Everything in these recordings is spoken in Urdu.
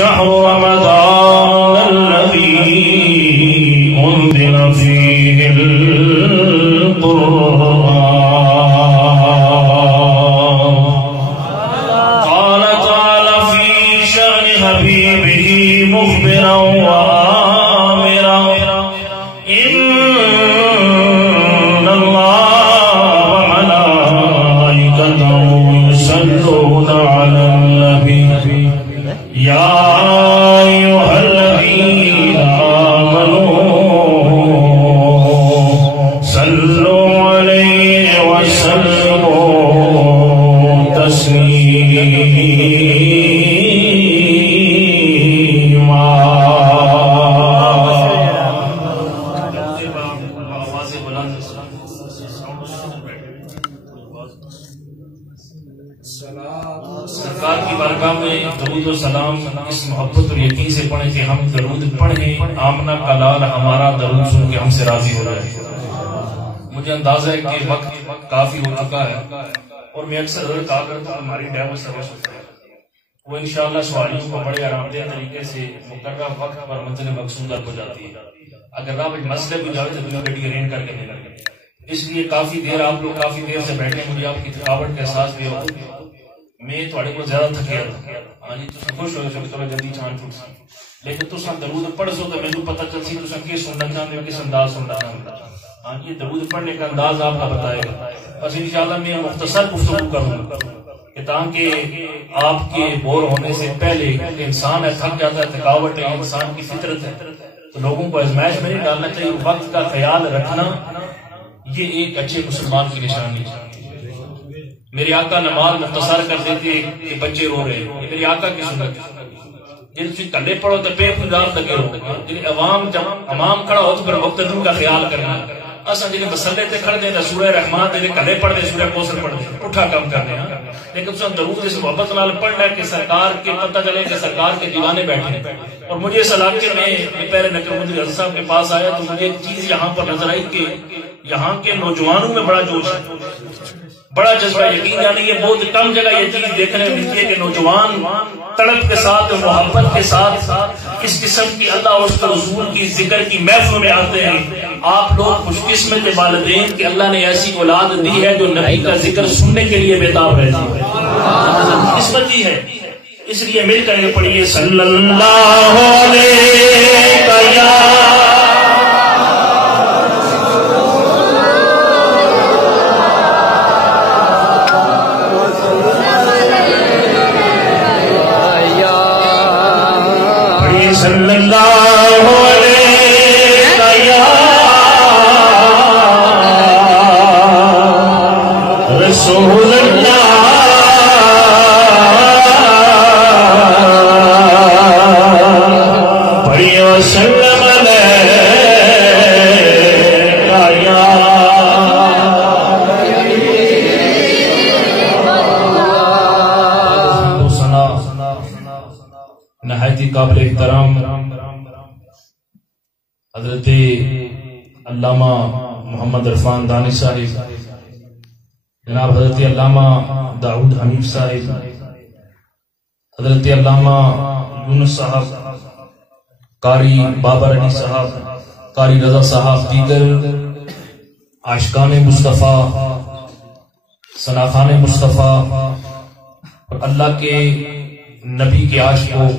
شهر رمضان الذي أنزل فيه القرآن قال تعالى في شأن حبيبه مخبرا وآمرا إن الله وملائكته يصلون على النبي يا أيها الذين آمنوا صلوا عليه وسلموا تسليما. سرکار کی بارگاہ میں درود و سلام اس محبت اور یقین سے پڑھیں کہ ہم درود پڑھیں، آمنہ کا لال ہمارا درود سن کے ہم سے راضی ہو رہا ہے. مجھے اندازہ ہے کہ وقت کافی ہو چکا ہے اور میں اکثر کہا کرتا ہوں ہماری ڈرائیور سروس ہوتا ہے وہ انشاءاللہ سواریوں کو بڑے آرام دہ طریقے سے مقررہ وقت پر منزل مقصود تک ہو جاتی ہے. اگر آپ مسئلے کو جاوے تو دنیا گڈی ارینج کر کے نہیں لگے، اس لیے کافی دیر آپ لوگ کافی دیر سے بیٹھے، مجھے آپ کی تھکاوٹ کا احساس بھی ہو. میں تھوڑے کو زیادہ تھکیا تھا، ہاں جی تساں خوش ہو کہ چلو جلدی چاند ٹوٹ سی، لیکن تساں درود پڑھ سو تو مینوں پتہ چل سی تساں کی سننا چاہتے ہو، کس انداز سننا چاہتے ہو. ہاں جی درود پڑھنے کا انداز آپ کا بتائے گا. بس انشاءاللہ میں مختصر گفتگو کروں گا کہ تاکہ آپ کے بور ہونے سے پہلے انسان ہے تھک جاتا ہے، تھکاوٹ ہے، انسان کی فطرت ہے، تو لوگوں کو ازمائش میں نہیں ڈالنا چاہیے. وقت کا خیال رکھنا یہ ایک اچھے مسلمان کی نشانی ہے. میرے آقا نماز مختصر کر دیتے کہ بچے رو رہے ہیں، میرے آقا کی سنت ہے. جب تم کلے پڑھو تو پیر پھندار لگے رہو، عوام جب امام کھڑا ہو تو پھر مقتدیوں کا خیال کرنا. اصل جی مسلے تے کھڑ دے سورہ رحمان تے کلے پڑھ دے، سورہ کوثر پڑھ دے، اٹھا کم کر دے. لیکن تم درود اس محبت نال پڑھنا ہے کہ سرکار کے پتہ چلے کہ سرکار کے دیوانے بیٹھے ہیں. اور مجھے اس علاقے میں پہلے نقل مجید حضرت صاحب کے پاس آیا تو مجھے ایک چیز یہاں پر نظر آئی کہ یہاں کے نوجوانوں میں بڑا جوش ہے، بڑا جذبہ. یقین جانے یہ بہت کم جگہ یہ چیز دیکھنے ملتی ہے کہ نوجوان تڑپ کے ساتھ محبت کے ساتھ اس قسم کی اللہ اور اس کے رسول کی ذکر کی محفل میں آتے ہیں. آپ لوگ خوش قسمت والدین کہ اللہ نے ایسی اولاد دی ہے جو نبی کا ذکر سننے کے لیے بےتاب رہتی ہے. قسمت دی ہے. اس لیے مل کر یہ پڑھیے صلی اللہ علیہ صلی اللہ علیہ رسول اللہ پڑھیے وسلم نہایت قابل احترام حضرت علامہ محمد عرفان دانی صاحب، جناب حضرت علامہ داؤد حنیف صاحب، حضرت علامہ یونس صاحب، قاری بابر علی صاحب، قاری رضا صاحب، دیگر عاشقان مصطفیٰ، ثناخان مصطفیٰ اور اللہ کے نبی کے عاشقوں،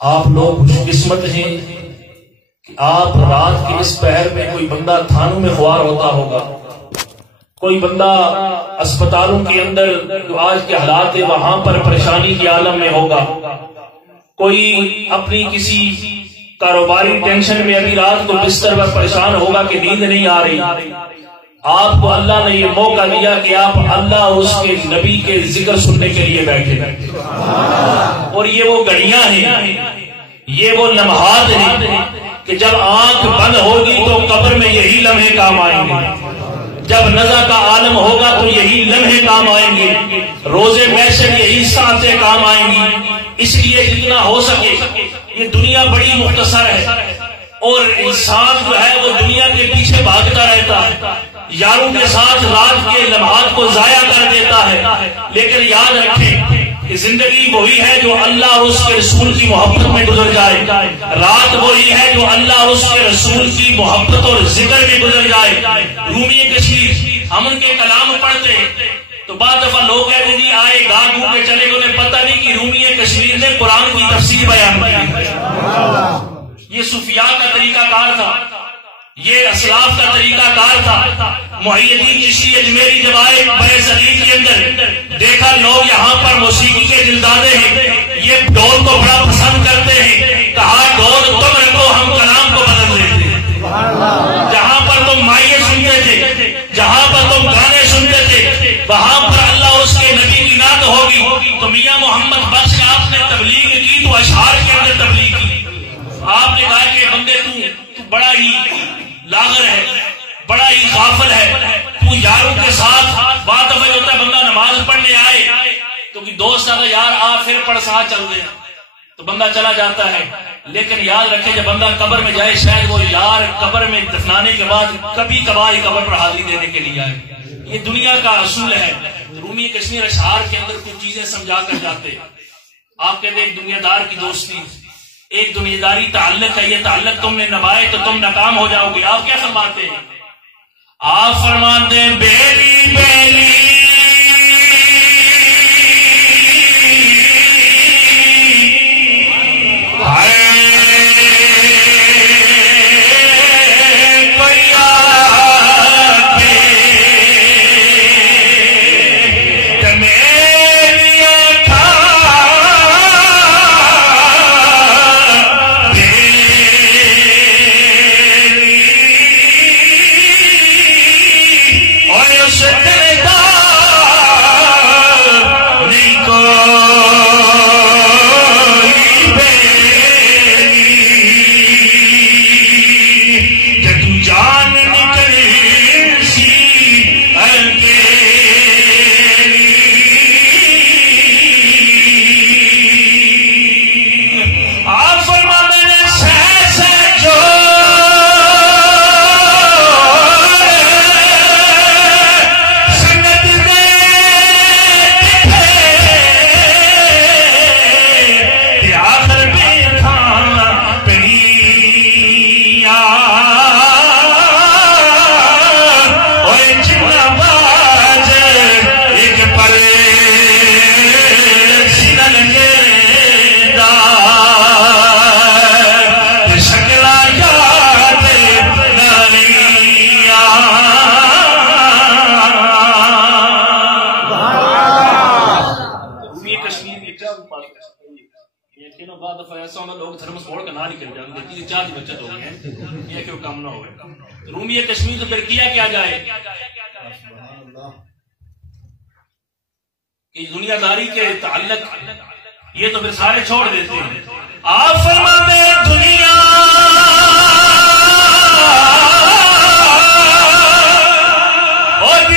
آپ لوگ خوش قسمت ہیں کہ آپ رات کے اس پہر میں کوئی بندہ تھانوں میں خوار ہوتا ہوگا، کوئی بندہ اسپتالوں کے اندر جو آج کے حالات ہے وہاں پر پریشانی کے عالم میں ہوگا، کوئی اپنی کسی کاروباری ٹینشن میں ابھی رات کو بستر پر پریشان ہوگا کہ نیند نہیں آ رہی. آپ کو اللہ نے یہ موقع دیا کہ آپ اللہ اور اس کے نبی کے ذکر سننے کے لیے بیٹھے، اور یہ وہ گھڑیاں ہیں، یہ وہ لمحات ہیں کہ جب آنکھ بند ہوگی تو قبر میں یہی لمحے کام آئیں گے، جب نزع کا عالم ہوگا تو یہی لمحے کام آئیں گے، روزے محشر یہی ساعتیں کام آئیں گی. اس لیے جتنا ہو سکے، یہ دنیا بڑی مختصر ہے اور انسان جو ہے وہ دنیا کے پیچھے بھاگتا رہتا ہے، یاروں کے ساتھ رات کے لمحات کو ضائع کر دیتا ہے. لیکن یاد رکھیں کہ زندگی وہی ہے جو اللہ اور اس کے رسول کی محبت میں گزر جائے، رات وہی ہے جو اللہ اور اس کے رسول کی محبت اور ذکر میں گزر جائے۔ رومی کشمیر ہم ان کے کلام پڑھتے تو بعض دفعہ لوگ کہتے جی آئے گا گو کے چلے گئے، انہیں پتہ نہیں کہ رومی کشمیر نے قرآن کی تفسیر بیان کی۔ یہ صوفیاء کا طریقہ کار تھا، یہ اسلاف کا طریقہ کار تھا۔ محی الدین چشتی اجمیری جب آئے بڑے صغیر کے اندر، دیکھا لوگ یہاں پر موسیقی کے دلدادے ہیں، یہ ڈھول کو بڑا پسند کرتے ہیں، کہا ڈھول تم رکھو ہم کلام کو بدل دیتے ہیں۔ جہاں پر تم مائیں سنتے تھے، جہاں پر تم گانے سنتے تھے، وہاں پر اللہ اور اس کے نبی کی نعت ہوگی۔ تو میاں محمد بخش نے آپ نے تبلیغ کی تو اشعار کے اندر تبلیغ کی۔ آپ نے کہا کہ بندے تو بڑا ہی لاغر ہے، بڑا ہی غافل ہے، تو یاروں کے ساتھ بات دفعہ ہوتا ہے بندہ نماز پڑھنے آئے تو کہ دوست آتا یار آ پھر پڑھ ساتھ چل دے تو بندہ چلا جاتا ہے، لیکن یاد رکھے جب بندہ قبر میں جائے شاید وہ یار قبر میں دفنانے کے بعد کبھی کبھار قبر پر حاضری دینے کے لیے آئے۔ یہ دنیا کا اصول ہے۔ رومی کشمیر اشعار کے اندر کچھ چیزیں سمجھا کر جاتے۔ آپ کہتے ایک دنیا دار کی دوستی، ایک دنیا داری تعلق ہے، یہ تعلق تم نے نبھائے تو تم ناکام ہو جاؤ گے۔ آپ کیا فرماتے ہیں؟ آپ فرماتے ہیں بیلی بیلی رومی کشمیر تو پھر کیا جائے کہ دنیا داری کے تعلق یہ تو پھر سارے چھوڑ دیتے ہیں۔ آپ فرماتے ہیں دنیا اور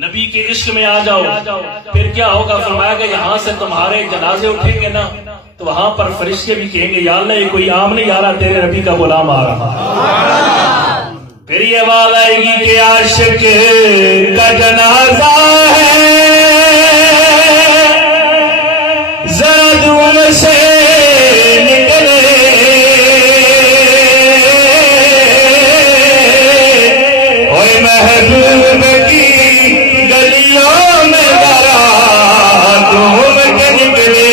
نبی کے عشق میں آ جاؤ، پھر کیا ہوگا؟ فرمایا کہ یہاں سے تمہارے جنازے اٹھیں گے نا تو وہاں پر فرشتے بھی کہیں گے یا اللہ یہ کوئی عام نہیں آ رہا، تیرے نبی کا غلام آ رہا۔ پھر یہ آواز آئے گی کہ عاشق کا جنازہ ہے ذرا دور سے نکلے، اوے محبوب کی گلیوں میں ذرا گھوم کے نکلے۔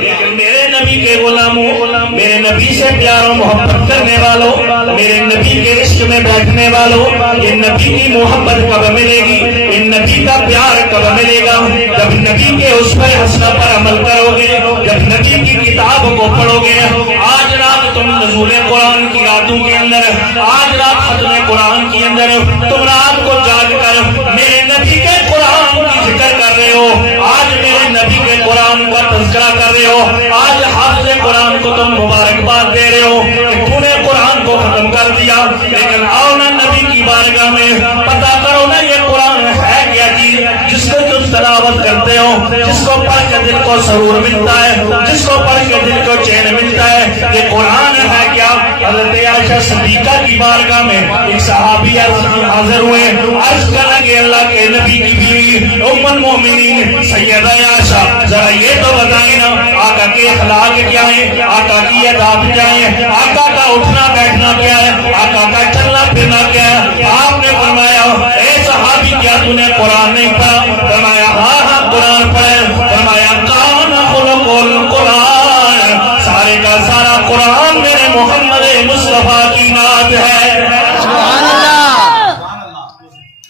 لیکن میرے نبی کے غلاموں، میرے نبی سے پیار و محبت کرنے والوں، میرے نبی کے عشق میں بیٹھنے والوں، یہ نبی کی محبت کب ملے گی؟ ان نبی کا پیار کب ملے گا؟ جب نبی کے اس پر حسنہ پر عمل کرو گے، جب نبی کی کتاب کو پڑھو گے۔ آج رات تم نزول قرآن کی راتوں کے اندر، آج رات ختم قرآن کے اندر تم رات کو جاگ کر میرے نبی کے قرآن کی ذکر کر رہے ہو، آج میرے نبی کے قرآن کا تذکرہ کر رہے ہو، آج حافظ قرآن کو تم مبارکباد دے رہے ہو کہ تو نے قرآن کو ختم کر دیا، لیکن آؤ نا نبی کی بارگاہ میں پتا کرو نا یہ قرآن ہے کیا چیز جس کو تم تلاوت کرتے ہو، جس کو پڑھ کے دل کو سرور ملتا ہے، جس کو پڑھ کے دل کو چین ملتا ہے، یہ قرآن ہے کیا؟ حضرت عائشہ صدیقہ کی بارگاہ میں ایک صحابی حاضر ہوئے، عرض کرنے کے اللہ کے نبی کی بیوی ام المومنین سیدہ عائشہ ذرا یہ تو بتائیں نا آقا کے اخلاق کیا ہیں، آقا کی اداب کیا ہیں، آقا کا اٹھنا بیٹھنا کیا ہے، آقا کا چلنا پھرنا کیا ہے؟ آپ نے فرمایا اے صحابی کیا تو نے قرآن نہیں پڑھا؟ فرمایا ہاں ہاں قرآن پڑھا۔ فرمایا کان خلق القرآن، سارے کا سارا قرآن میرے محمد مصطفیٰ کی نعت ہے۔ سبحان اللہ۔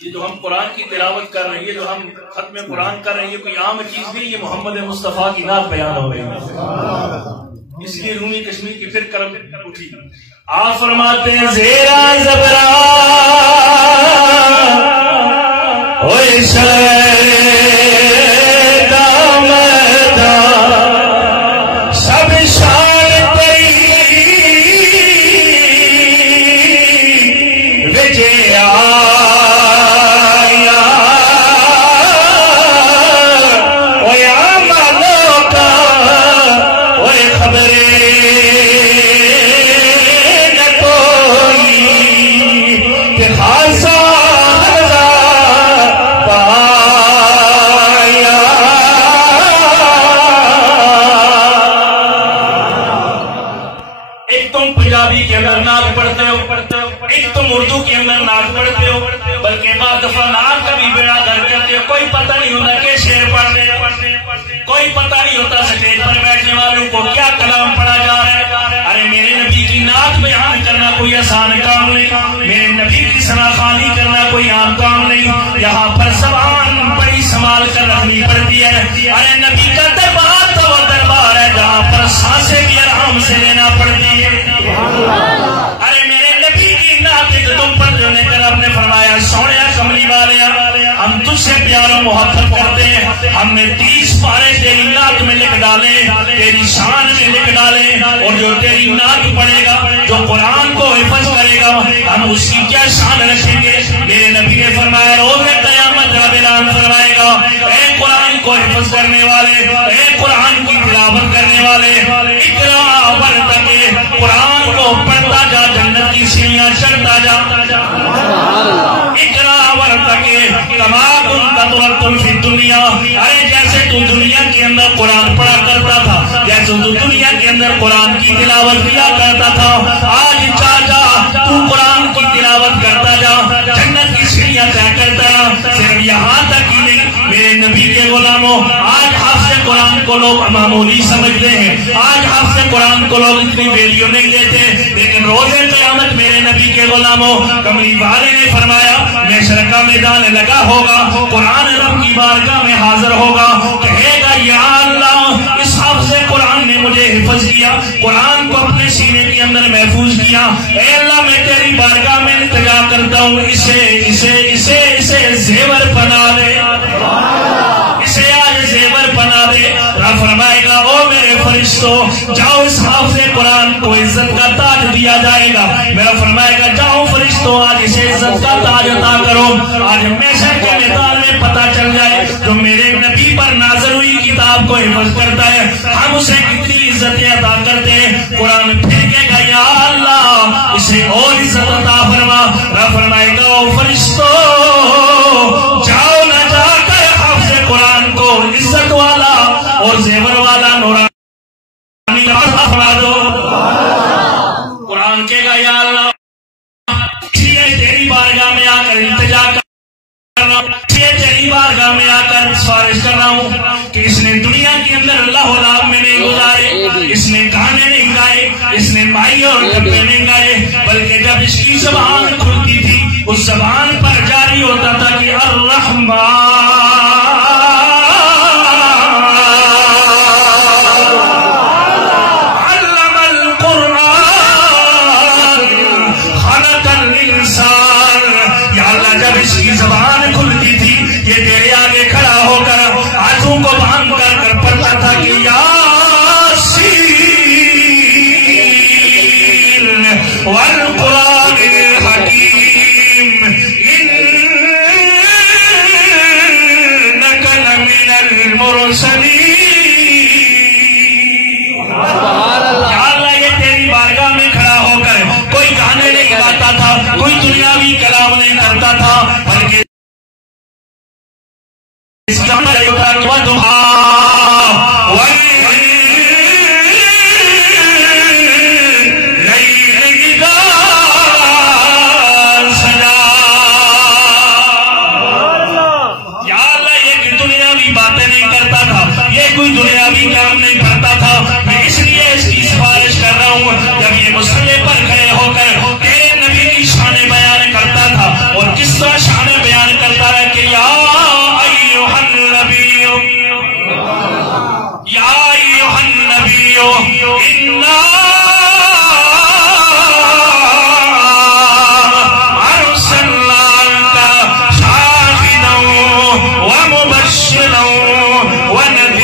یہ جو ہم قرآن کی تلاوت کر رہے ہیں، یہ جو ہم ختم قرآن کر رہے ہیں، یہ کوئی عام چیز نہیں، یہ محمد مصطفیٰ کی نعت بیان ہو رہی ہے۔ اس لیے رومی کشمیر کی پھر کرم اٹھی۔ آپ فرماتے ہیں زیرا زبرا اوے کوئی پتہ نہیں ہوتا سٹیج پر بیٹھنے والوں کو کیا کلام پڑھا جا رہا ہے۔ ارے میرے نبی کی نعت بیان کرنا کوئی آسان کام نہیں، میرے نبی کی ثنا خوانی کرنا کوئی عام کام نہیں، یہاں پر زبان بڑی سنبھال کر رکھنی پڑتی ہے۔ ارے نبی کا دربار تو وہ دربار ہے جہاں پر سانسیں بھی آرام سے لینا پڑتی ہے۔ ارے میرے نبی کی نعت تم پر جو نے کر نے فرمایا سونے کملی والے ہم تجھ سے پیار و محبت کرتے ہیں، ہم نے 30 پارے تیری نعت میں لکھ ڈالے، تیری شان میں لکھ ڈالے، اور جو تیری نعت پڑھے گا، جو قرآن کو حفظ کرے گا، ہم اس کی کیا شان رکھیں گے؟ میرے نبی نے فرمایا روز قیامت رب اعلان فرمائے گا اے قرآن کو حفظ کرنے والے، اے قرآن کی تلاوت کرنے والے، اقرا ورتقے، قرآن کو پڑھتا جا، جنت کی سیڑھیاں چڑھتا جا، اقرا ورتقے کما کنت ترتل فی الدنیا، ارے جیسے تو دنیا کے اندر قرآن پڑھا کرتا تھا، جیسے تو دنیا کے اندر قرآن کی تلاوت کیا کرتا تھا، آج چاچا تو قرآن کی تلاوت کرتا جا، جنت کی سیڑھیاں طے کرتا جا۔ صرف یہاں تک ہی نہیں میرے نبی کے غلاموں، آج حافظ قرآن کو لوگ معمولی سمجھتے ہیں، آج حافظ قرآن کو لوگ اتنی ویلیو نہیں دیتے، لیکن روز قیامت میرے نبی کے غلاموں کملی والے نے فرمایا محشر کا میدان لگا ہوگا، قرآن رب کی بارگاہ میں حاضر ہوگا، کہے گا یا اللہ اس حافظ قرآن نے مجھے حفظ کیا، قرآن کو اپنے سینے کے اندر محفوظ کیا، اے اللہ میں تیری بارگاہ میں التجا کرتا ہوں اسے اسے اسے اسے زیور بنا دے، اسے آج زیور بنا دے۔ رب فرمائے گا او میرے فرشتوں جاؤ اس حافظ قرآن کو عزت کا تاج دیا جائے گا، میرا فرمائے گا جاؤ فرشتوں آج اسے عزت کا تاج عطا کرو، آج محشر کے میدان میں پتہ چل جائے جو میرے نبی پر نازل ہوئی کتاب کو حفظ کرتا ہے ہم اسے کتنی عزتیں عطا کرتے ہیں۔ قرآن پھینکے گا یا اللہ اسے اور عزت عطا فرما، رب فرمائے گا او فرشتوں جاؤ نہ جا کر حافظ قرآن کو عزت والا اور زیور والا نورانی فرما دو۔ قرآن کہے گا یا اللہ تیری بارگاہ میں آ کر التجا کر رہا ہوں، تیری بارگاہ میں آ کر سفارش کر رہا ہوں کہ اس نے دنیا کے اندر اللہ علام میں نہیں گزارے، اس نے گانے نہیں گائے، اس نے مائی اور ڈبے نہیں گائے، بلکہ جب اس کی زبان کھلتی تھی اس زبان پر جاری ہوتا تھا کہ الرحمن علم القرآن جب اس کی زبان کھلتی تھی یہ تیرے آگے کھڑا ہو کر ہاتھوں کو باندھ کر پڑھتا تھا کہ یاسین والقرآن الحکیم انک لمن المرسلین. کوئی دنیاوی کلام نہیں کرتا تھا بلکہ اسلام دنیاوی باتیں نہیں کرتا تھا, یہ کوئی دنیاوی کلام نہیں پڑھتا تھا. میں اس لیے اس کی سفارش کر رہا ہوں جب یہ مسئلے پر کھڑے ہو کر شان بیان کرتا تھا اور کس طرح شان بیان کرتا ہے کہ یا ایھا النبی انا ارسلناک شاہدا ومبشرا ونذیرا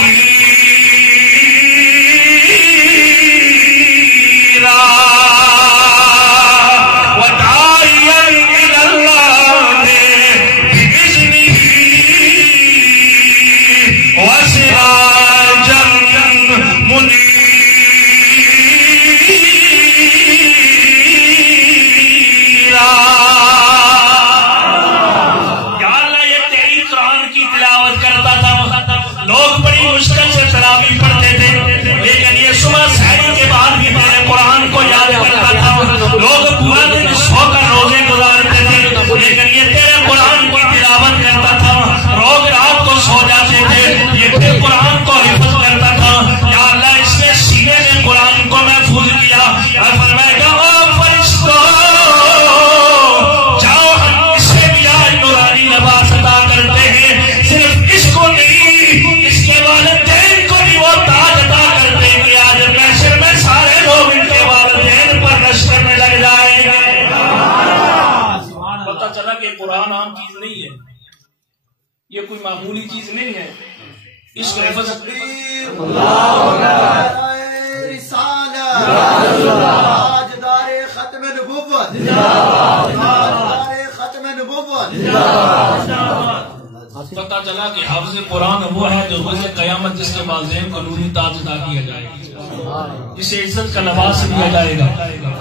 یہ کوئی معمولی چیز نہیں ہے. اس کو حفظ پتہ چلا کہ حافظ قرآن وہ ہے جو روز قیامت جس کے والدین کو نوری تاج عطا کیا جائے گا, اسے عزت کا لباس دیا جائے گا.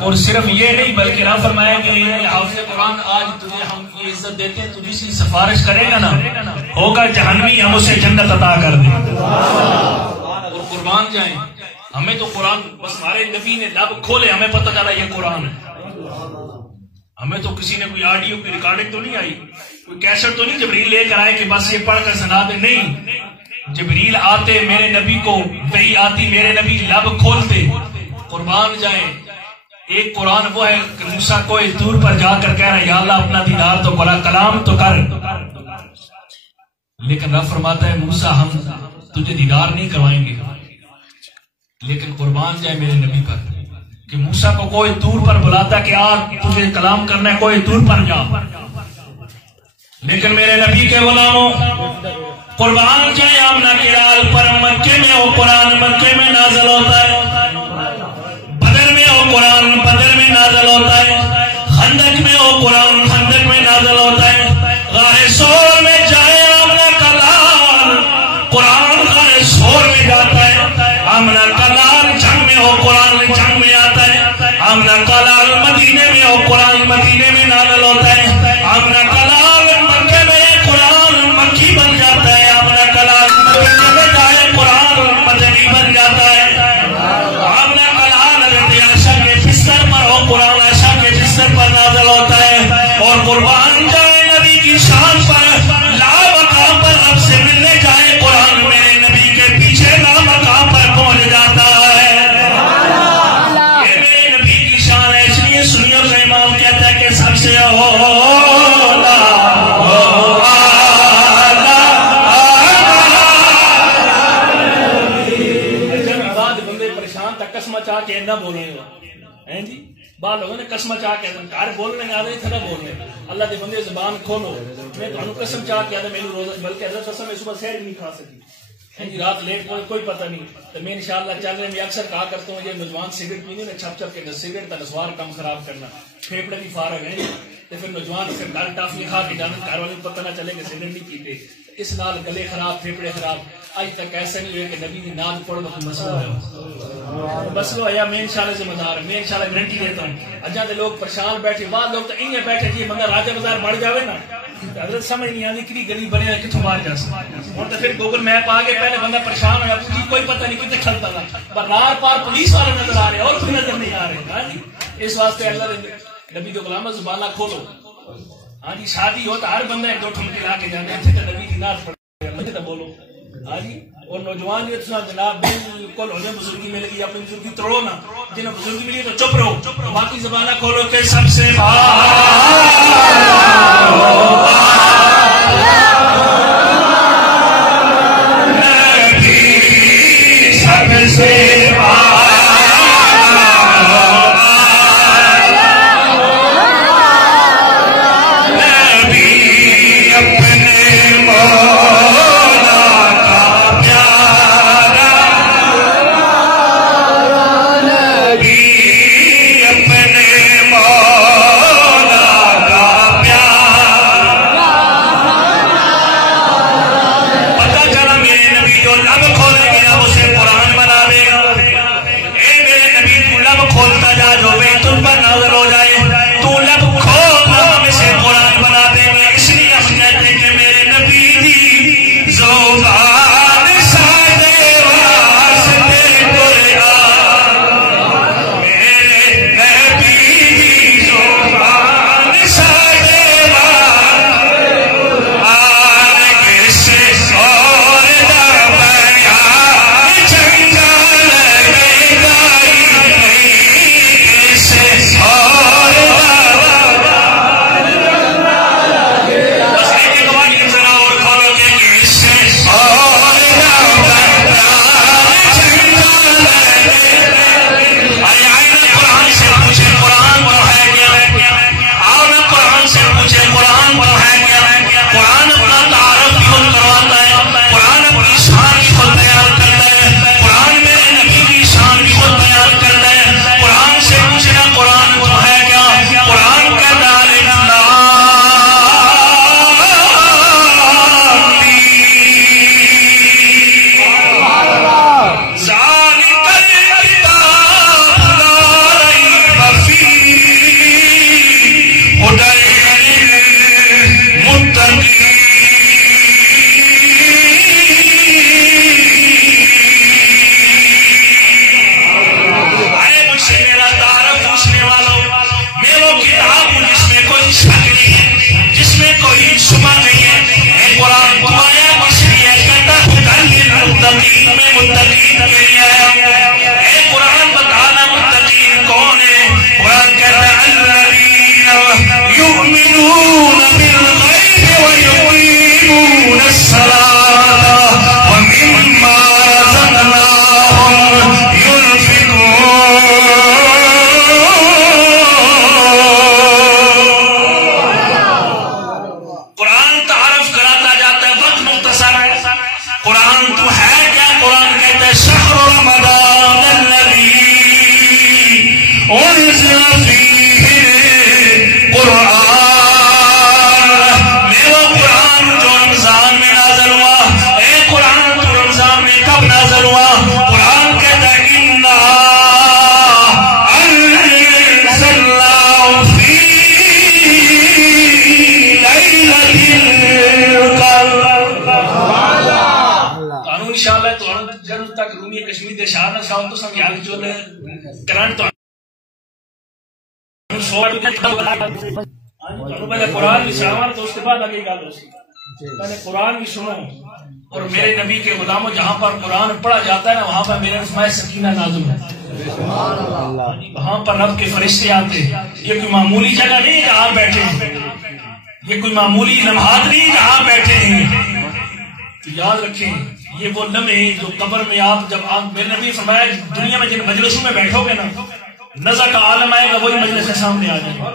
اور صرف یہ نہیں بلکہ رب فرمایا کہ حافظ قرآن آج تجھے ہم یہ عزت دیتے ہیں, تجھے سے سفارش کرے گا نا ہوگا جہنمی, ہم اسے جنت عطا کر دیں. اور قربان جائیں, ہمیں تو قرآن بس ہمارے نبی نے لب کھولے ہمیں پتہ چلا یہ قرآن ہے. ہمیں تو کسی نے کوئی آڈیو کی ریکارڈنگ تو نہیں آئی, کوئی کیسٹ تو نہیں جبریل لے کر آئے کہ بس یہ پڑھ کر سنا دے. نہیں, جبریل آتے میرے نبی کو وحی آتی, میرے نبی لب کھولتے. قربان جائیں, ایک قرآن وہ ہے کہ موسیٰ کو اس دور پر جا کر کہہ رہا ہے یا اللہ اپنا دیدار تو بڑا کلام تو کر, لیکن رب فرماتا ہے موسیٰ ہم تجھے دیدار نہیں کروائیں گے. لیکن قربان جائے میرے نبی پر کہ موسیٰ کو کوئی دور پر بلاتا کہ آج تجھے کلام کرنا ہے, کوئی دور پر جا. لیکن میرے نبی کے غلاموں قربان جائے آمنہ کے لال پر مکے میں وہ قرآن مکے میں نازل ہوتا ہے, بدر میں وہ قرآن بدر میں نازل ہوتا ہے, خندق میں وہ قرآن خندق میں نازل ہوتا ہے, غار سور میں جائے آمنہ کا لال قرآن غار سور میں جاتا ہے, آمنہ کا لال جنگ میں وہ قرآن جنگ میں آتا ہے, آمنہ کا لال مدینے میں وہ قرآن مدینے میں نازل ہوتا ہے, آمنہ کا لال مکے میں قرآن مکی بن جاتا ہے, آمنہ کا لال مدینے میں جائے قرآن مدنی بن جاتا ہے, آمنہ کا لال حضرت عائشہ کے بستر پر وہ قرآن عائشہ کے بستر پر نازل ہوتا ہے. اور قربان جائے نبی کی شان پر لا مقام پر اب سے ملنے جائے قرآن میرے نبی کے پیچھے لا مقام پر پہنچ جاتا ہے. یہ میرے نبی کی شان ہے, اس لیے سنیوں کا امام کہتا ہے کہ سب سے بعد لوگوں نے قسم چاہ کے کار بولنے آ رہے تھے نہ بولنے اللہ دے بندے زبان کھولو میں تو قسم چاہ کے آدھے میرے روزہ بلکہ حضرت قسم میں صبح سیر نہیں کھا سکی رات لیٹ کوئی پتہ نہیں تو میں انشاءاللہ چل رہے میں اکثر کہا کرتا ہوں یہ نوجوان سگریٹ پینے نا چھپ چھپ کے سگریٹ کا نسوار کم خراب کرنا پھیپڑے بھی فارغ ہیں تو پھر نوجوان پھر دال ٹافی کھا کے جانا گھر والے کو پتہ نہ چلے کہ سگریٹ نہیں پیتے اس نال گلے خراب پھیپڑے خراب آج تک ایسا نہیں ہوا کہ نبی کی ناد پڑھ لو مسئلہ ہے مسئلہ ہے میں انشاءاللہ ذمہ دار میں انشاءاللہ گارنٹی دیتا ہوں اجا دے لوگ پریشان بیٹھے بعد لوگ تو انہیں بیٹھے کہ بندہ راجہ بازار بڑھ جاوے نا حضرت سمجھ نہیں آتی کتنی گلی بنے کتوں مار جا سکتا اور تو پھر گوگل میپ آ گئے پہلے بندہ پریشان ہوا کوئی پتہ نہیں کتنے کھلتا تھا پر رار پار پولیس والے نظر آ رہے اور کوئی نظر نہیں آ رہے اس واسطے اللہ نبی تو غلام زبانہ کھولو ہاں جی شادی ہو تو ہر بندہ ایک دو ٹھمکے لا کے جانے تھے تو نبی کی نعت پڑھے تو بولو ہاں جی اور نوجوان یہ جناب بالکل ہو جائے بزرگی ملے گی اپنی بزرگی توڑو نا جنہیں بزرگی ملی تو چپ رہو باقی زبانہ کھولو کہ سب سے قرآن بھی سنو اور میرے نبی کے غلاموں جہاں پر قرآن پڑھا جاتا ہے نا وہاں پر میرے فرمائے سکینہ نازل ہے وہاں پر رب کے فرشتے آتے ہیں یہ کوئی معمولی جگہ نہیں جہاں بیٹھے ہیں یہ کوئی معمولی لمحات نہیں جہاں بیٹھے ہیں تو یاد رکھیں یہ وہ لمحے جو قبر میں آپ جب آپ میرے نبی فرمایا دنیا میں جن مجلسوں میں بیٹھو گے نا نزع کا عالم آئے گا وہی مجلس کے سامنے آ جائے گا.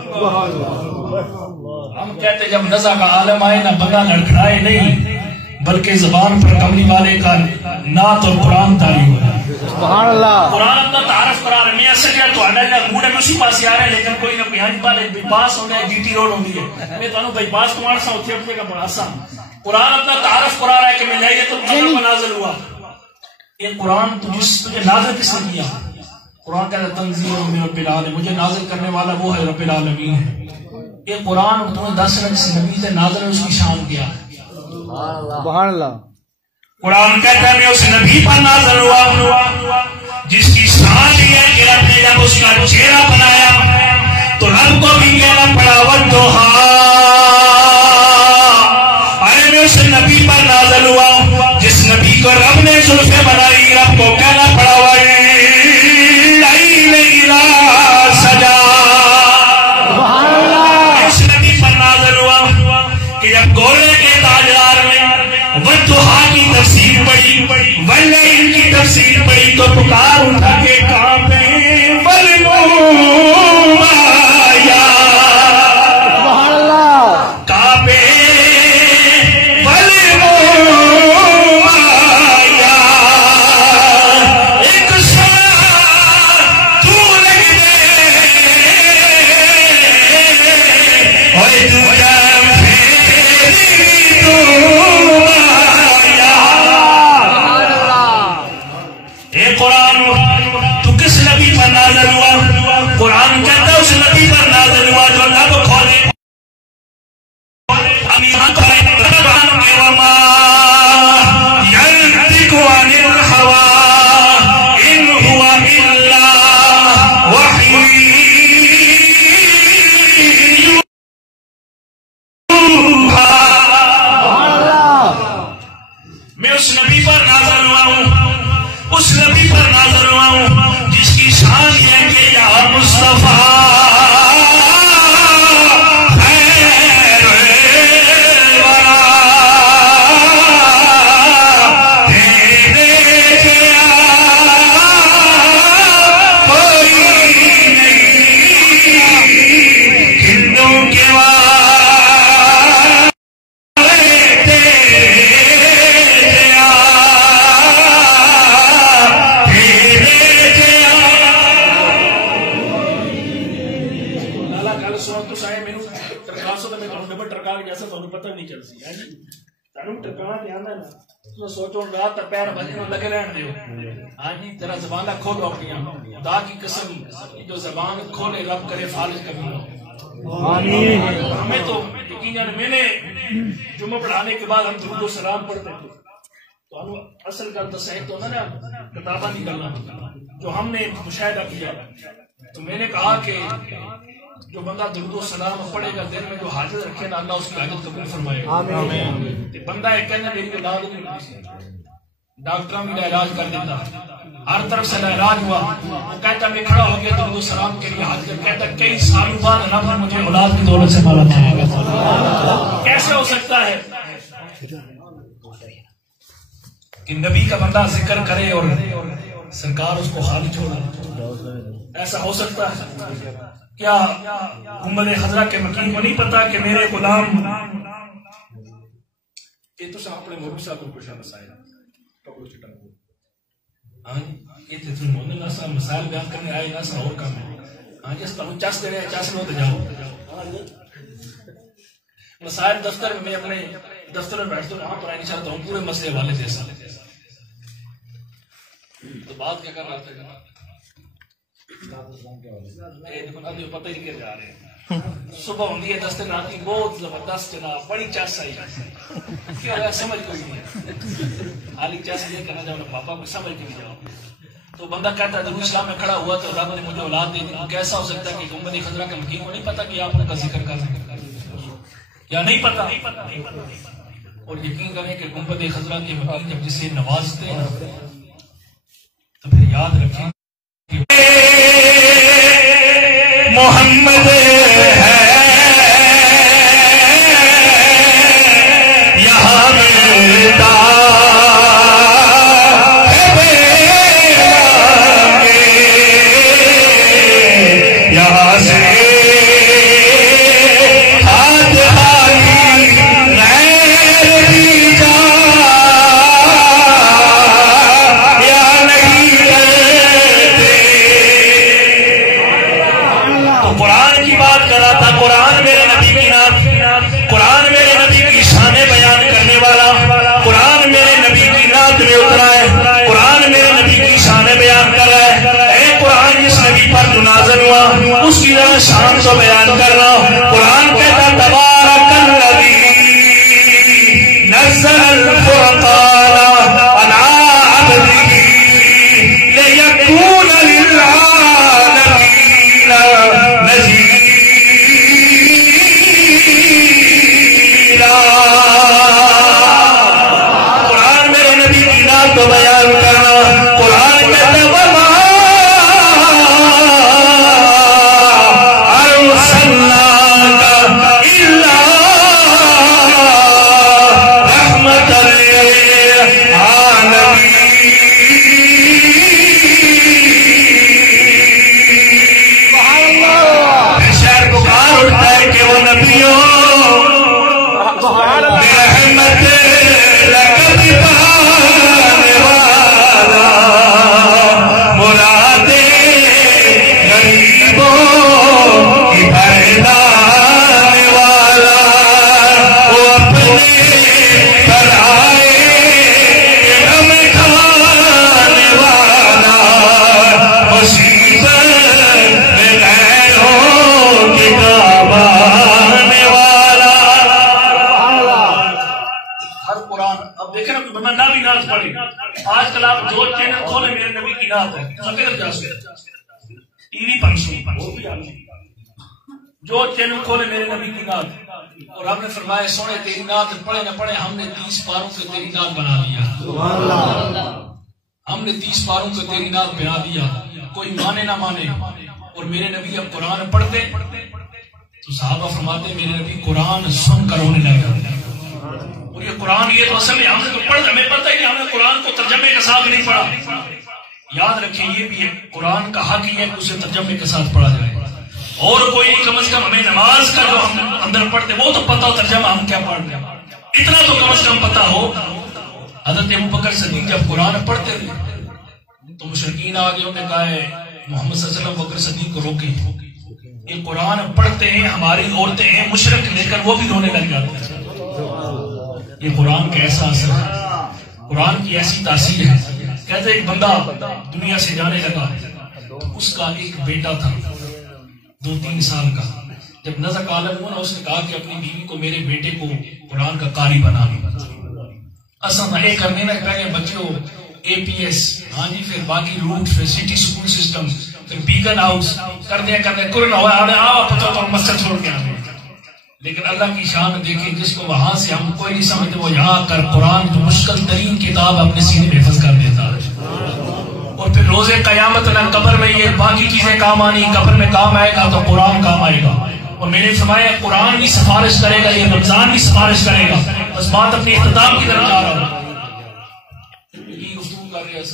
ہم کہتے جب نزع کا عالم آئے نا بندہ لڑکھڑائے نہیں بلکہ زبان پر کملی والے کا نعت اور قرآن تعلیم ہو جائے. سبحان اللہ. قرآن اپنا تعارف کرا رہے. میں اصل یا تو آڈا جا گوڑے میں اسی پاس آ رہے ہیں لیکن کوئی نہ کوئی ہنج پالے بائی پاس ہوتا ہے جی ٹی روڈ ہوتی ہے. میں تو بائی پاس کمار سا ہوتی ہے کا بڑا آسان. قرآن اپنا تعارف کرا رہا ہے کہ میں لے تو قدر پر نازل ہوا. یہ قرآن تجھے نازل کس نے کیا؟ قرآن کہتا ہے تنزیل من رب العالمین. مجھے نازل کرنے والا وہ ہے رب العالمین ہے. یہ قرآن تمہیں 10 رہا جس نبی سے نازل ہے اس کی شان کیا ہے. سبحان اللہ. قرآن کہتا ہے میں اس نبی پر نازل ہوا جس کی شان یہ ہے کہ رب نے جب اس کا چہرہ بنایا تو رب کو بھی کہنا پڑا والضحیٰ. ارے میں اس نبی پر نازل ہوا جس نبی کو رب نے زلفیں بنائی. رب کو کہنا پڑا واللیل اذا سجا. اس نبی پر نازل ہوا کہ جب گولے کے تاجدار میں والضحیٰ کی تفسیر پڑھی واللیل کی تفسیر پڑھی تو پکار اٹھا کے کانپے والنور آیا. سبحان اللہ. کانپے والنور آیا. ایک سما تو لگ دے اور دوجا پھیری تو نازل ہوا. قرآن کہتا اس نبی پر نازل ہوا جو لب کھولے وما ينطق عن الهوى ان هو الا وحی یوحی. میں اس نبی پر نازل ہوا ہوں. اس نبی پر نازل ہوا ہوں جس کی شان ہے کہ یا مصطفیٰ خیر الورا تیرے کیا کوئی نہیں ہندوں کے پتہ نہیں چلتی ہے جی ٹرکانا دھیان ہے نا سوچو رات پیر بجنے لگے رہن دیو. ہاں جی تیرا زبانہ کھولو اپنی خدا کی قسم جو زبان کھولے رب کرے فالج کبھی نہ. ہمیں تو یقیناً میں نے جمعہ پڑھانے کے بعد ہم درود و سلام پڑھتے تھے تو ہم اصل کا تصحیح تو نا کتابہ نکلنا جو ہم نے مشاہدہ کیا تو میں نے کہا کہ جو بندہ درود و سلام پڑھے گا دل میں جو حاجت رکھے نا اللہ اس کی حاجت قبول فرمائے گا. بندہ ایک کہنا میری اولاد نہیں ڈاکٹر بھی علاج کر دیتا ہر طرف سے علاج ہوا وہ کہتا میں کھڑا ہو گیا درود و سلام کے لیے حاجت کہتا کئی سال بعد رب مجھے اولاد کی دولت سے مالا بنائے گا. کیسے ہو سکتا ہے کہ نبی کا بندہ ذکر کرے اور سرکار اس کو خالی چھوڑا؟ ایسا ہو سکتا ہے کیا؟ گنبد خضرا کے مکین کو نہیں پتا کہ میرے غلام یہ تو اپنے مولوی صاحب کو پوچھا مسائل پکڑو چٹا ہاں یہ تو مولانا اللہ صاحب مسائل بیان کرنے آئے نہ سا اور کام ہے. ہاں جس طرح چاس دے رہے چاس میں تو جاؤ مسائل دفتر میں اپنے دفتر میں بیٹھتا ہوں وہاں پر آئی نہیں چاہتا ہوں پورے مسئلے والے جیسا تو بات کیا کر رہا تھا پتہ ہی نہیں جا رہے. صبح ہوتی ہے دستے رات کی بہت زبردست جناب بڑی چس آئی کیا سمجھ کوئی نہیں خالی چس یہ کہنا جاؤ پاپا کو سمجھ کے بھی جاؤ. تو بندہ کہتا ہے درود اسلام میں کھڑا ہوا تو رب نے مجھے اولاد دے دی. کیسا ہو سکتا ہے کہ گنبد خضرا کے مکین کو نہیں پتا کہ آپ ان کا ذکر کر سکتے یا نہیں پتا؟ اور یقین کریں کہ گنبد خضرا کے مکین جب جسے نوازتے ہیں تو پھر یاد رکھیں محمد ہے یہاں ملتا شان کو بیان کر رہا ہوں. قرآن کہتا تبارک الذی نزل الفرقان علی عبدہ لیکون للعالمین نذیرا. قرآن میرے نبی کی نام کو بیان کرنا. قرآن کہتا وما ارسلناک الا رحمۃ للعالمین. شہر پکار اٹھتا ہے کہ وہ نبیوں رحمت لقد پانے والا مرادے غریبوں کی بردانے والا وہ اپنے پر آئے غم کھانے والا مصیبت میں غیروں کی کعبانے والا. ہر قرآن اب دیکھیں نا بندہ نہ بھی نعت پڑھے. آج کل آپ جو چینل کھولے میرے نبی کی نعت ہے کدھر جا سکتے ٹی وی پر سن جو چینل کھولے میرے نبی کی نعت. اور ہم نے فرمایا سونے تیری نعت پڑھے نہ پڑھے ہم نے 30 پاروں کو تیری نعت بنا دیا. ہم نے 30 پاروں کو تیری نعت بنا دیا. کوئی مانے نہ مانے. اور میرے نبی اب قرآن پڑھتے تو صحابہ فرماتے میرے نبی قرآن سن کر رونے لگے. اور یہ قرآن یہ تو اصل میں ہم نے تو پڑھ ہمیں پتہ ہی نہیں ہم نے قرآن کو ترجمے کے ساتھ نہیں پڑھا. یاد رکھیں یہ بھی ہے قرآن کا حق ہی ہے کہ اسے ترجمے کے ساتھ پڑھا جائے. اور کوئی نہیں کم از کم ہمیں نماز کا جو ہم اندر پڑھتے وہ تو پتہ ہو ترجمہ ہم کیا پڑھ رہے ہیں. اتنا تو کم از کم پتہ ہو. حضرت ابوبکر صدیق جب قرآن پڑھتے تھے تو مشرکین آگے انہوں نے کہا ہے محمد صلی اللہ علیہ وسلم بکر صدیق کو روکے. یہ قرآن پڑھتے ہیں ہماری عورتیں ہیں مشرک لے کر وہ بھی رونے لگ جاتے ہیں. یہ قرآن کا ایسا اثر ہے. قرآن کی ایسی تاثیر ہے. کہتے ایک بندہ دنیا سے جانے لگا. اس کا ایک بیٹا تھا 2-3 سال کا. جب نزع عالم ہوا نا اس نے کہا کہ اپنی بیوی کو میرے بیٹے کو قرآن کا قاری بنا لو. اصل نہ کرنے نہ پہلے بچے ہو APS ہاں جی پھر باقی روٹ پھر سٹی اسکول سسٹم پھر بیگن ہاؤس کر دیا کرنا ہوا تو مسجد چھوڑ کے آنے. لیکن اللہ کی شان دیکھیں جس کو وہاں سے ہم کوئی نہیں سمجھتے وہ یہاں کر قرآن جو مشکل ترین کتاب اپنے سینے میں حفظ کر دیتا ہے. اور پھر روز قیامت نہ قبر میں یہ باقی چیزیں کام آنی قبر میں کام آئے گا تو قرآن کام آئے گا. اور میں نے فرمایا قرآن بھی سفارش کرے گا یہ رمضان بھی سفارش کرے گا. بس بات اپنی اختتام کی طرف جا رہا ہوں. یہ گفتگو کر رہے ہیں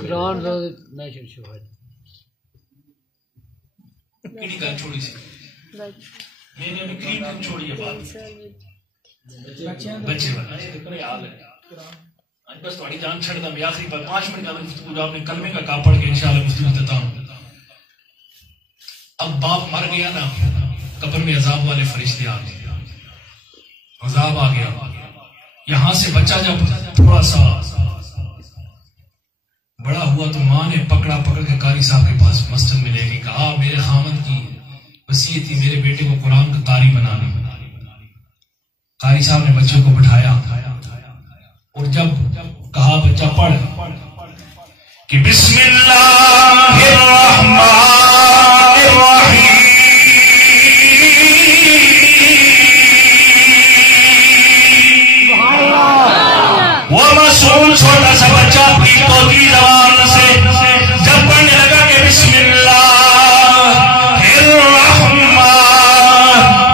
قرآن کیڑی گل چھوڑی سی میں نے ابھی کریم کیوں چھوڑی ہے بات بچے والا یہ حال ہے. بس تھوڑی جان چھڑ دا میں آخری پر 5 منٹ کا گفتگو جو آپ نے کلمے کا کہا پڑھ کے انشاءاللہ گفتگو اختتام. اب باپ مر گیا نا قبر میں عذاب والے فرشتے آ گئے. عذاب آ گیا. یہاں سے بچہ جب تھوڑا سا بڑا ہوا تو ماں نے پکڑ کے قاری صاحب کے پاس مسجد میں لے کے کہا میرے خامد کی وصیت تھی میرے بیٹے کو قرآن کا قاری بنانا. قاری صاحب نے بچے کو بٹھایا اور جب کہا بچہ پڑھ کہ بسم اللہ الرحمن الرحیم وہ معصوم چھوٹا سا بچہ اپنی توتی زبان سے جب پڑھنے لگا کہ بسم اللہ الرحمن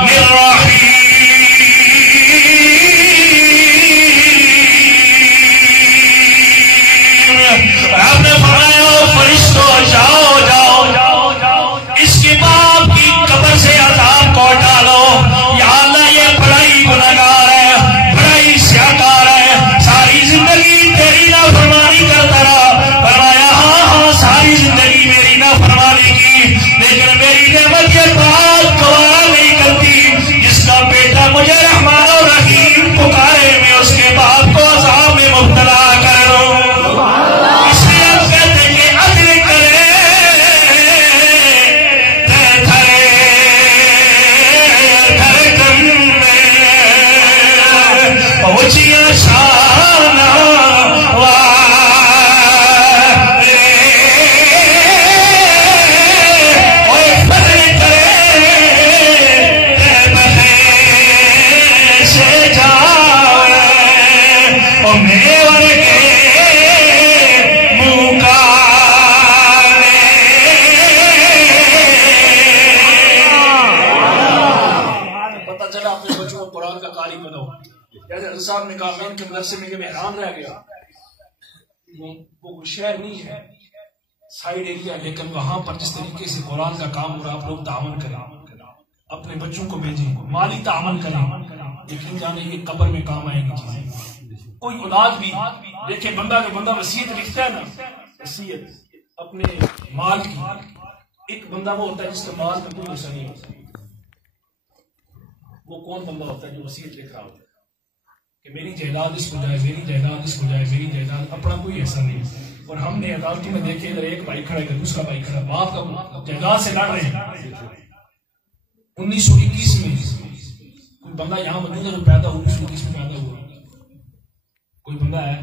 الرحیم آپ نے فرمایا فرشتوں جاؤ جاؤ جاؤ جاؤ جیسے صاحب نے کہا میں ان کے مدرسے میں کہ میں حیران رہ گیا، وہ کوئی شہر نہیں ہے، سائیڈ ایریا، لیکن وہاں پر جس طریقے سے قرآن کا کام ہو رہا، آپ لوگ تعاون کریں، اپنے بچوں کو بھیجیں، مالی تعاون کریں، یقین جانے یہ قبر میں کام آئیں گی چیزیں۔ کوئی اولاد بھی دیکھیں، بندہ جو بندہ وصیت لکھتا ہے نا، وصیت اپنے مال کی، ایک بندہ وہ ہوتا ہے جس کا مال میں کوئی حصہ نہیں ہوتا، وہ کون بندہ ہوتا ہے جو وصیت لکھ رہا ہوتا ہے کہ میری جائیداد اس کو جائے، میری جائیداد اس کو جائے، میری جائیداد، اپنا کوئی ایسا نہیں۔ اور ہم نے عدالتوں میں دیکھے ادھر ایک بھائی کھڑا ہے، دوسرا بھائی کھڑا، باپ کا جائیداد سے لڑ رہے ہیں۔ 1921 میں کوئی بندہ یہاں موجود ہے جو پیدا ہوا 1921 میں پیدا ہوا، کوئی بندہ ہے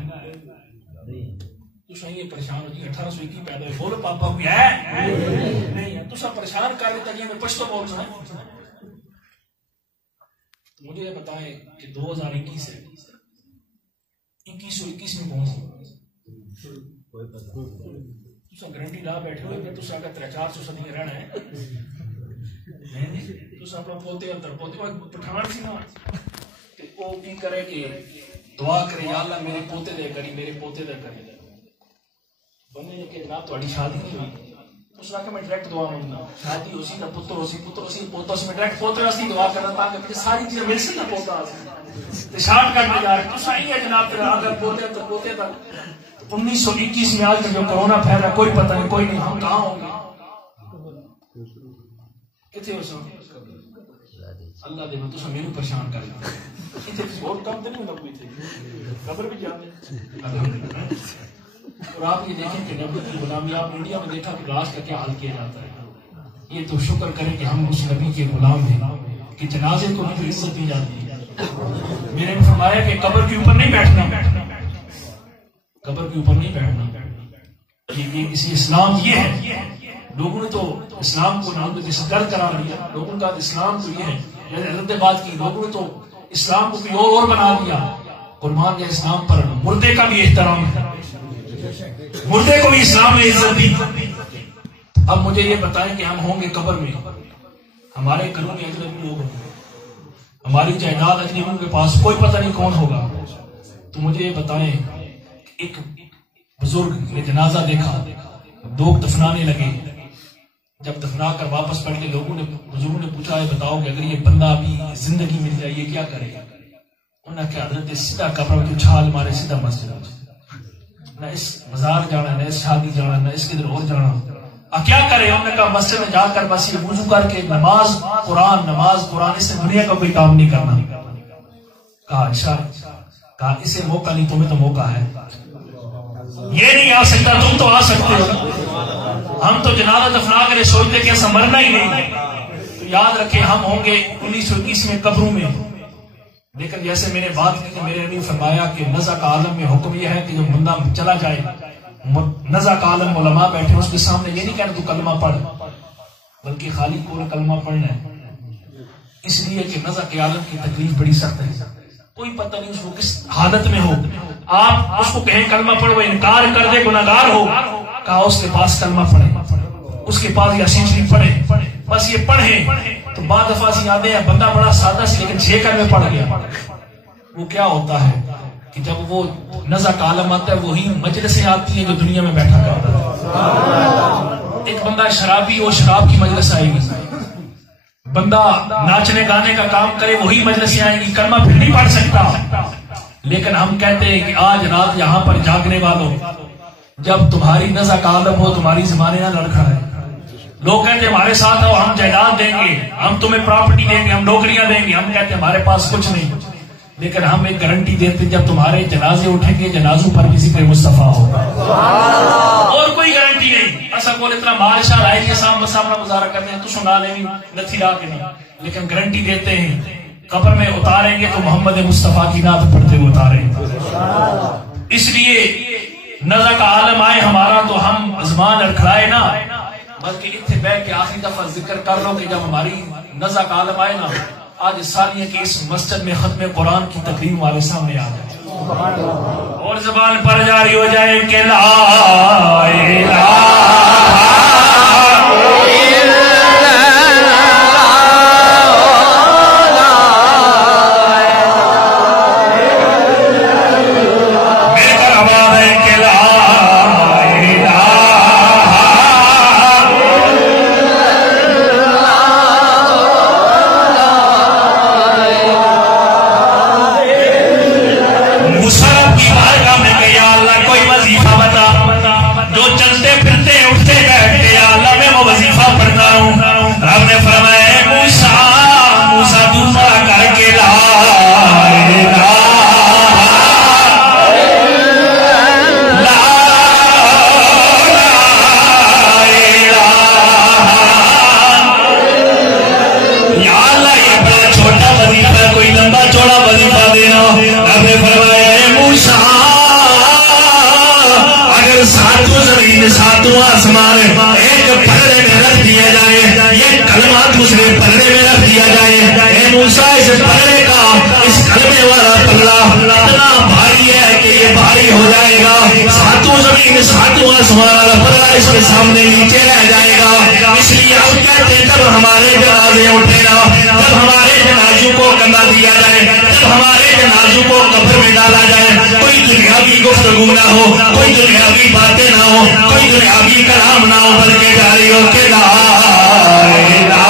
تو صحیح پریشان ہو جی 1821 پیدا ہوئے، بولو پاپا کوئی ہے نہیں ہے، تو سب پریشان کر لیتا جی ہمیں پشتو بول رہا ہے۔ مجھے یہ بتائیں کہ 2021 ہے، 2121 میں کون سا تو گارنٹی لا بیٹھے ہوئے تو سا کا 300-400 صدیاں رہنا ہے، تو سا اپنا پوتے اور ترپوتے پٹھان سی نا وہ کی کرے کہ دعا کرے یا اللہ میرے پوتے دے کری، میرے پوتے دے کری، بندے نے کہ جناب تھوڑی شادی نہیں ہوئی، اس نے کہا میں ڈائریکٹ دعا مانگنا، شادی ہو سی نہ پتر ہو سی، پتر ہو سی پوتا سی، میں ڈائریکٹ پوتے واسطے دعا کرنا تاکہ مجھے ساری چیزیں مل سی نہ پوتا سی، شارٹ کٹ میں جا رہے تو صحیح ہے جناب، پھر اگر پوتے تو پوتے تک 1921 میں آج کل جو کرونا پھیل رہا کوئی پتہ نہیں، کوئی نہیں، ہم کہاں ہوں گے کتنے ہو سو اللہ دے تو میرے پریشان کر رہے بہت کم تو نہیں ہوتا کوئی تھے خبر بھی جانے۔ اور آپ یہ دیکھیں کہ نبی کی غلامی، آپ انڈیا میں دیکھا کہ لاش کا کیا حال کیا جاتا ہے، یہ تو شکر کریں کہ ہم اس نبی کے غلام ہیں کہ جنازے کو بھی عزت دی جاتی ہے۔ میرے نے فرمایا کہ قبر کے اوپر نہیں بیٹھنا، قبر کے اوپر نہیں بیٹھنا، یہ کسی اسلام یہ ہے، لوگوں نے تو اسلام کو نام جیسے گر کرا لیا، لوگوں کا اسلام تو یہ ہے، جیسے حضرت بات کی، لوگوں نے تو اسلام کو کوئی اور بنا دیا۔ قرآن کے اسلام پر مردے کا بھی احترام ہے، مردے کو بھی اسلام نے عزت دی۔ اب مجھے یہ بتائیں کہ ہم ہوں گے قبر میں، ہمارے گھروں میں اجنبی لوگ ہوں گے، ہماری جائیداد اجنبیوں کے پاس، کوئی پتہ نہیں کون ہوگا، تو مجھے یہ بتائیں ایک بزرگ نے جنازہ دیکھا، لوگ دفنانے لگے، جب دفنا کر واپس پڑھ کے لوگوں نے بزرگوں نے پوچھا ہے بتاؤ کہ اگر یہ بندہ ابھی زندگی مل جائے یہ کیا کرے گا؟ انہوں نے کہا حضرت سیدھا قبر کی چھال مارے، سیدھا مسجد، نہ اس مزار جانا، نہ اس شادی جانا، نہ اس کدھر اور جانا، کیا کرے؟ انہوں نے کہا مسجد میں جا کر بس یہ وضو کر کے نماز قرآن، اس سے دنیا کا کوئی کام نہیں کرنا۔ کہا اچھا، کہا اسے موقع نہیں، تمہیں تو موقع ہے، یہ نہیں آ سکتا، تم تو آ سکتے ہو، ہم تو جنازہ دفنا کر سوچتے کہ ایسا مرنا ہی نہیں۔ تو یاد رکھیں ہم ہوں گے 1921 میں قبروں میں، لیکن جیسے میں نے بات کی کہ میرے نے فرمایا کہ نزع کا عالم میں حکم یہ ہے کہ جو بندہ چلا جائے، نزع کا عالم علماء بیٹھے اس کے سامنے یہ نہیں کہنا تو کلمہ پڑھ، بلکہ خالی پورا کلمہ پڑھنا ہے، اس لیے کہ نزع کے عالم کی تکلیف بڑی سخت ہے، کوئی پتہ نہیں اس کو کس حالت میں ہو، آپ اس کو کہیں کلمہ پڑھ، وہ انکار کر دے، گناہگار ہو، کہا اس کے پاس کلمہ پڑھیں، اس کے پاس یاسین شریف پڑھیں، بس یہ پڑھیں تو بعد دفعہ سے یادیں ہیں بندہ بڑا سادہ سی لیکن 6 کلمے پڑھ گیا۔ وہ کیا ہوتا ہے کہ جب وہ نزع کا عالم آتا ہے وہی مجلسیں آتی ہیں جو دنیا میں بیٹھا کرتا ہے۔ ایک بندہ شرابی ہو، شراب کی مجلس آئے گی، بندہ ناچنے گانے کا کام کرے وہی مجلسیں آئیں گی، کلمہ پھر نہیں پڑھ سکتا۔ لیکن ہم کہتے ہیں کہ آج رات یہاں پر جاگنے والوں، جب تمہاری نزع کا عالم ہو تمہاری زمانے نہ لڑکھا ہے، لوگ کہتے ہیں ہمارے ساتھ ہو، ہم جائیداد دیں گے، ہم تمہیں پراپرٹی دیں گے، ہم نوکریاں دیں گے، ہم کہتے ہیں ہمارے پاس کچھ نہیں، لیکن ہم ایک گارنٹی دیتے ہیں جب تمہارے جنازے اٹھیں گے جنازوں پر بھی ذکر مصطفیٰ ہوگا، اور کوئی گارنٹی نہیں۔ ایسا کو اتنا مالشاہ آئے کہ سامنے سامنا گزارا کرتے ہیں تو سنا لیں نتھی لا کے نہیں، لیکن گارنٹی دیتے ہیں قبر میں اتاریں گے تو محمد مصطفیٰ کی نعت پڑھتے ہوئے اتاریں۔ اس لیے نزع کا عالم آئے ہمارا تو ہم زبان لڑکھڑائے نا، بلکہ اتنے بیٹھ کے آخری دفعہ ذکر کر لو کہ جب ہماری نزع کا عالم آئے نا، آج سالیہ کی اس مسجد میں ختم قرآن کی تقریم ہمارے سامنے آ جائے اور زبان پر جاری ہو جائے کہ لا الہ دوسرے پلڑے میں رکھ دیا جائے. اے موسیٰ اس پلڑے کا اس کلمے والا پلڑا اتنا بھاری ہے کہ یہ بھاری ہو جائے گا. ساتوں زمین ساتوں آسمان والا پلڑا اس کے سامنے نیچے رہ جائے گا. اس لیے آپ کہتے ہیں جب ہمارے جنازے اٹھے گا, جب ہمارے جنازوں کو کندھا دیا جائے, جب ہمارے جنازوں کو قبر میں ڈالا جائے, کوئی دنیاوی گفتگو نہ ہو, کوئی دنیاوی باتیں نہ ہو, کوئی دنیاوی کلام نہ ہو, بلکہ جاری ہو کے لا الہ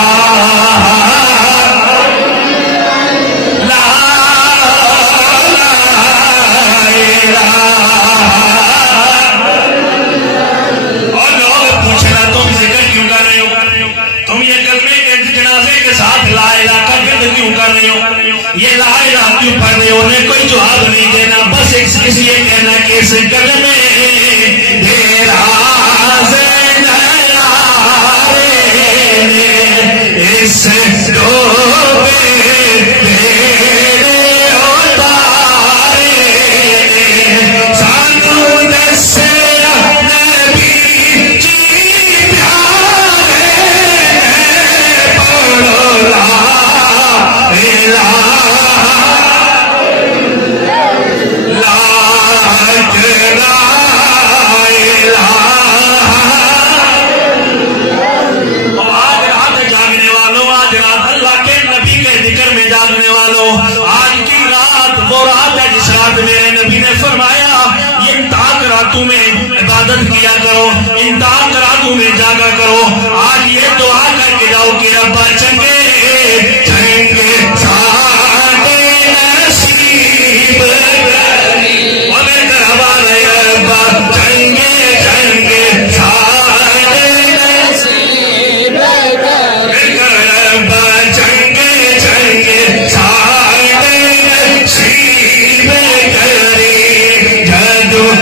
یہ لا الہ کیوں پڑھ رہے ہو, انہیں کوئی جواب نہیں دینا, بس اس یہ کہنا کہ اس گل میں تیرا اس کیا کرو, ان راتوں میں جاگا کرو. آج یہ دعا کر کے جاؤ کہ ربا چنگے چنگے ساڈے نصیب ربا ربا چنگے چنگے ساڈے نصیب ربا چنگے چنگے ساڈے نصیب کری جدو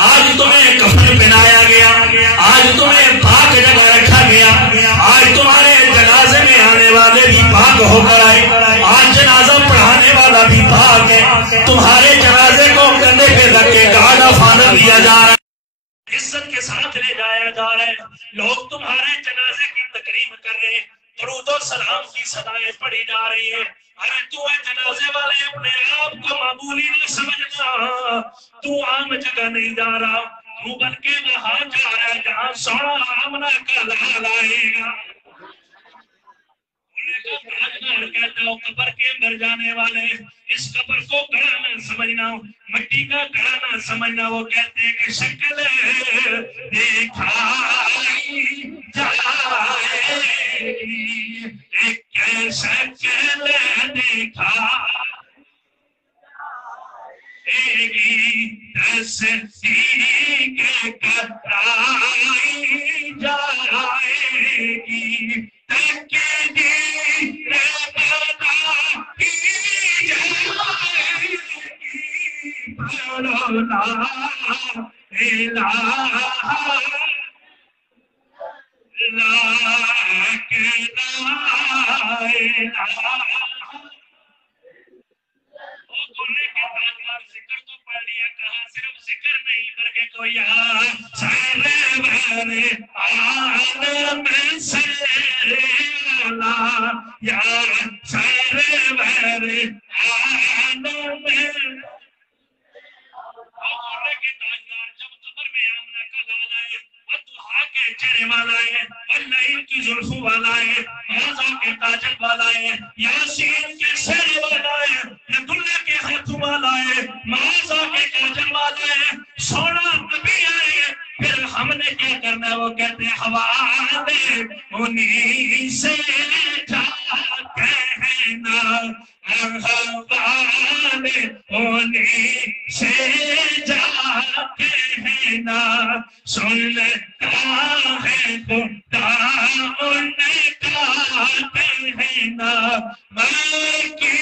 آج تمہیں کفن پہنایا گیا, آج تمہیں پاک جگہ رکھا گیا, آج تمہارے جنازے میں آنے والے بھی پاک ہو کر آئے, آج جنازہ پڑھانے والا بھی پاک ہے. تمہارے جنازے کو کندھے پہ رکھ کے گاڑا فانا دیا جا رہا ہے, عزت کے ساتھ لے جایا جا رہا ہے. لوگ تمہارے جنازے کی تقریب کر رہے ہیں, درود و سلام کی صدائیں پڑھی جا رہی ہیں. ارے تو ہے جنازے والے اپنے آپ کو معمولی نہ سمجھنا, تو عام جگہ نہیں جا رہا, تو بلکہ وہاں جا رہا ہے جہاں سونا آمنہ کا لال آئے گا. کہتا ہوں قبر کے اندر جانے والے اس قبر کو گڑا نہ سمجھنا, مٹی کا گڑا نہ سمجھنا. وہ کہتے ہیں کہ شکل دیکھائی جائے ایک شکل دیکھائی تصدیق کرائی جائے گی, تقدیر بتائی جائے گی. پڑھو لا الہ لا ذکر تو پڑھ لیا, کہا صرف ذکر نہیں بلکہ کوئی سرور عالم سیلا یا سرور عالم جب قبر میں آمنہ کا لال آئے, والضحیٰ کے چہرے والا ہے, واللیل کی زلفوں والا ہے, موزہ کے کاجل والا ہے, یاسین کے سر والا ہے, عبداللہ کے ہاتھوں والا ہے, موزہ کے کاجل والا ہے, سونا نبی آئے. پھر ہم نے کیا کرنا ہے, وہ کہتے ہیں حوالے انہی سے جاتے حوالے ہونے سے جاتے ہیں نا سنتا ہے خدا ان کا کہنا ماں کی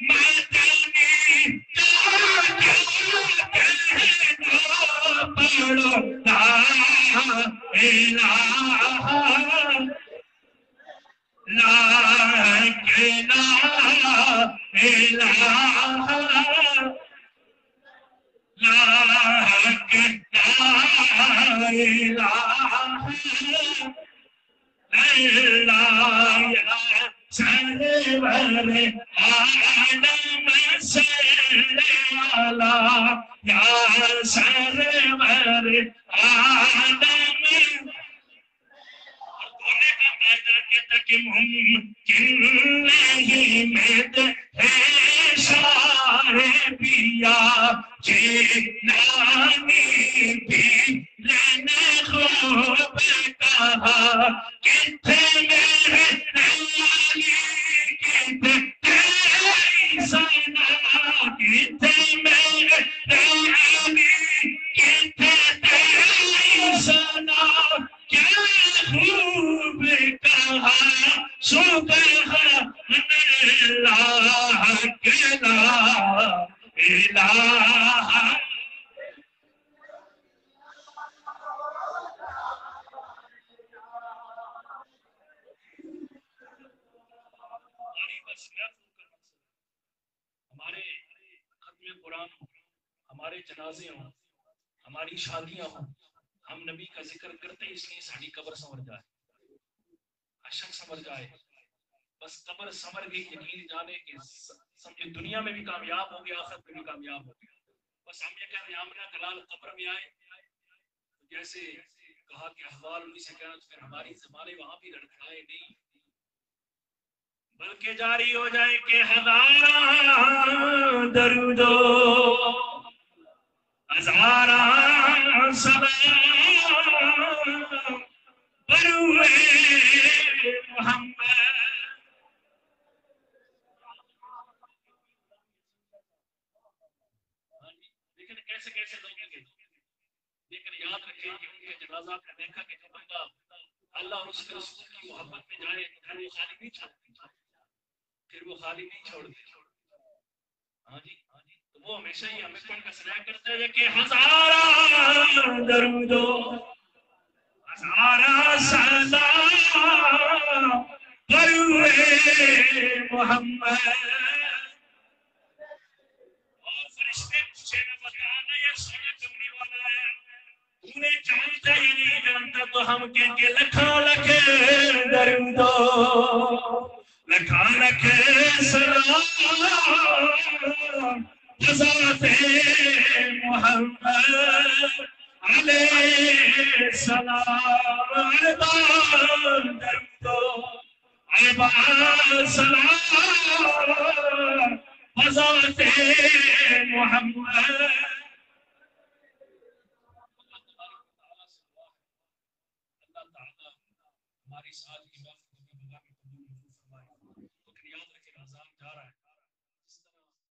مدنی کا کہنا پڑھو لا الہ لا الہ سرور عالم صلی اللہ یا سرور عالم کہتا کہ ممکن نہیں میں سارے پیا جیلانی بھی لینے خوب کہا کتنے میرے علی کتنے سنا کتنے میرے علی کتنے سنا کیا خوب کہا سبحان اللہ کہ لا الہ ہمارے ختم قرآن ہو ہمارے جنازے ہوں ہماری شادیاں ہوں ہم نبی کا ذکر کرتے اس لیے ساری قبر سمر جائے حشر سمر جائے بس قبر سمر گئی یقین جانے کہ سمجھے دنیا میں بھی کامیاب ہو گیا آخرت میں بھی کامیاب ہو گیا بس ہم یہ کہہ رہے ہیں آمنہ کلال قبر میں آئے جیسے کہا کہ احوال انہی سے کہنا تو پھر ہماری زمانے وہاں بھی لڑکھائے نہیں بلکہ جاری ہو جائے کہ ہزاراں درودو ہزاراں سلام بروئے محمد لیکن کیسے کیسے لوگ گے لیکن یاد رکھیں کہ ان کے جنازہ کا دیکھا کہ جو بندہ اللہ اور اس کے رسول کی محبت میں جائے پھر وہ خالی نہیں چھوڑتے ہاں جی تو وہ ہمیشہ ہی ہمیں کون کا سنایا کرتا ہے کہ ہزاراں درودو ہزاراں سلام بروئے محمد اور فرشتے پوچھے نہ بتانا یہ سونا کمنی والا ہے انہیں جانتا ہی نہیں جانتا تو ہم کہیں کہ لکھا لکھے درودو لکھا لکھے سلام حضرت محمد علیہ السلام اربان درودو اربان سلام حضرت محمد اللہ تعالیٰ ہماری ساتھ کی بات